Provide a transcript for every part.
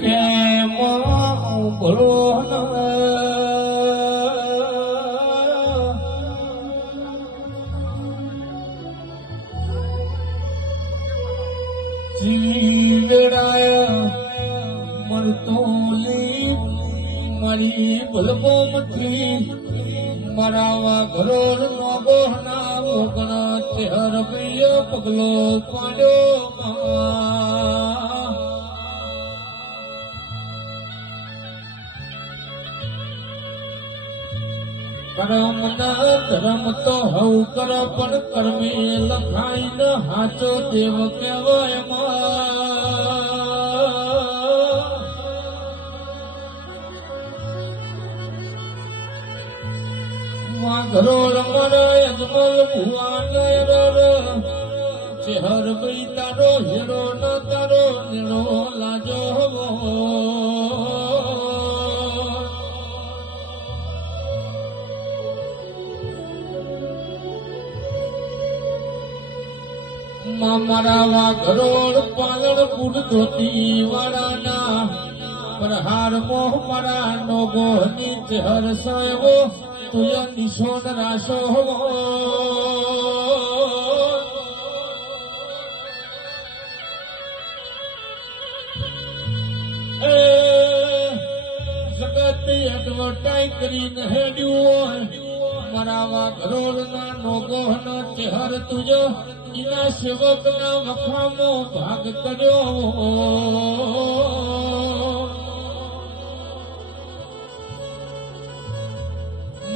કેમ ભળો જીવડાય મળતો મારી ભલબો મથી મરાવા ઘરોર નો ગોહના મોગણ તેહર પ્રિય પગલો પાડ્યો કરમ ના ધર્મ તો હવ કર પણ કર્મે લખાઈ ન હાચો દેવ કહેવાય ઘરોળ મારા યજમલ ભુવાન ચેહર ભાઈ તારો હેરો ન તારો નીણો લાજો હવો મારા ઘરોળ પાલણ ગુડ ધોતી વાળાના પ્રહાર મોહ મારા નો ગોહની ચેહર સયવો તુય નિશોન રાશો હવો જગત એડવર્ટાઈ કરીને હેડ્યું મરાવા ઘરોળ ના નો ગોહન ચેહર તુજો ઇના સેવક ના વખામો ભાગ કર્યો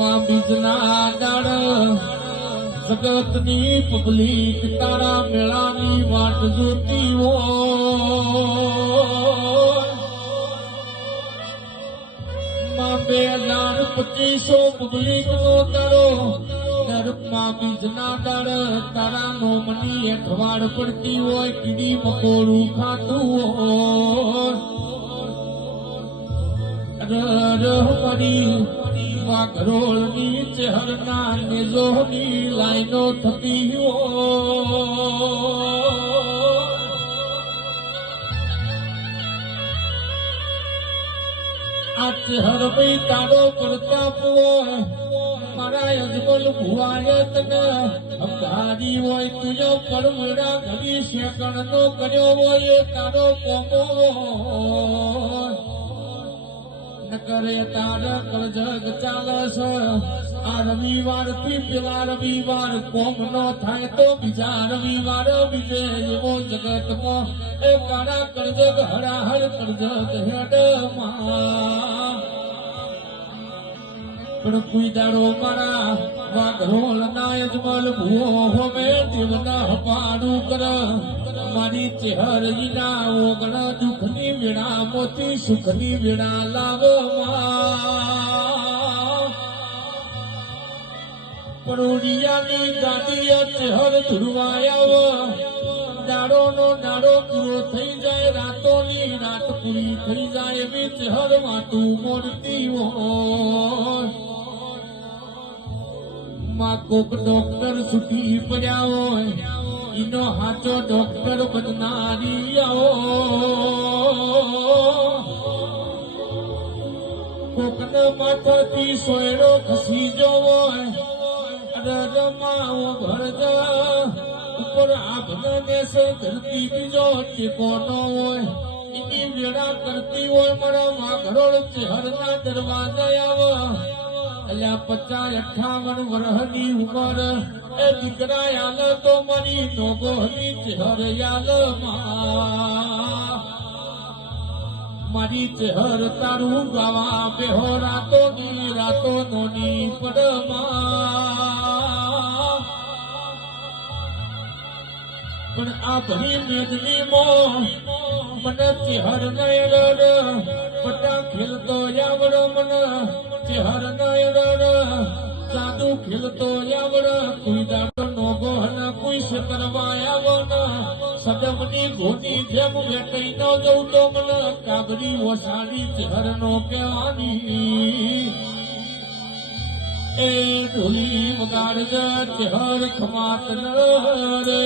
માં બીજના દાડ જગત ની પબ્લિક તારા મેળાની વાટ જોતી માં 2025 પબ્લિક નો તારો માં બીજના દાડ તારા નો મની અઠવાડ પડતી હોય કીડી મકોડું ખાતું હોય ઘરોળ ની ચેહર ના નેજો ની લાઈનો થતી આ ચેહર ભાઈ તારો પ્રતાપ હોય મારા યજમલ ભુવાએ તને અમદારી હોય તુજો પરમડા ઘડી શેકણ નો કર્યો હોય તારો કોમો કરે તારા કરજગ ચાલસ આ રવિવાર થી પેલા રવિવાર કોમ નો થાય તો બીજા રવિવાર બીજે એવો જગતમાં એ કાળા કરજગ હરાહર કરજગ હેડમાં પણ કોઈ દાડો મારા વાઘરોલ ના યજમલ ભૂવો હોમે દેવના હપાડું કર મારી ચેહર ના ઓગણ દુઃખની વીણા મોતી સુખની વીણા લાવો પરોડિયાની ગાડી ચેહર ધુરવાયા દાડો નો દાડો પૂરો થઈ જાય રાતો ની રાત પૂરી થઈ જાય એવી ચેહર વાતું મોડતી હોય માં કોક ડોક્ટર છૂટી પડ્યા હોય ઈનો હાચો ડોક્ટર બદનારી કોકને માથાથી સોયડો ખસી જવો રમાવો ઘર ઉપર આભને નેસે ધરતી બીજો ટેકો ન હોય એની વેળા કરતી હોય મારા વાઘરોળ ચેહરના દરવાજા આવ અલ્યા 50-58 વર્ષની ઉંમર એ દીકરા યાલ તો મારી નોગોહની ચેહર યાલ મારી ચેહર તારું ગાવા બેહો રાતો નોની પડમાં પણ આ ભરી મેદની મો મને ચેહર નયર પટા ખેલતો યાવડ મને ચેહર નયર જાદુ ખેલતો યાવડ કોઈ દાડો નો ગોહન કોઈ સે કરવા આવન સદમની ઘોની જેમ વેકઈ ન જઉં તો મને કાબરી ઓસાડી ચેહર નો કહેવાની એ ઢોલી વગાડજ ચેહર ખમાત રે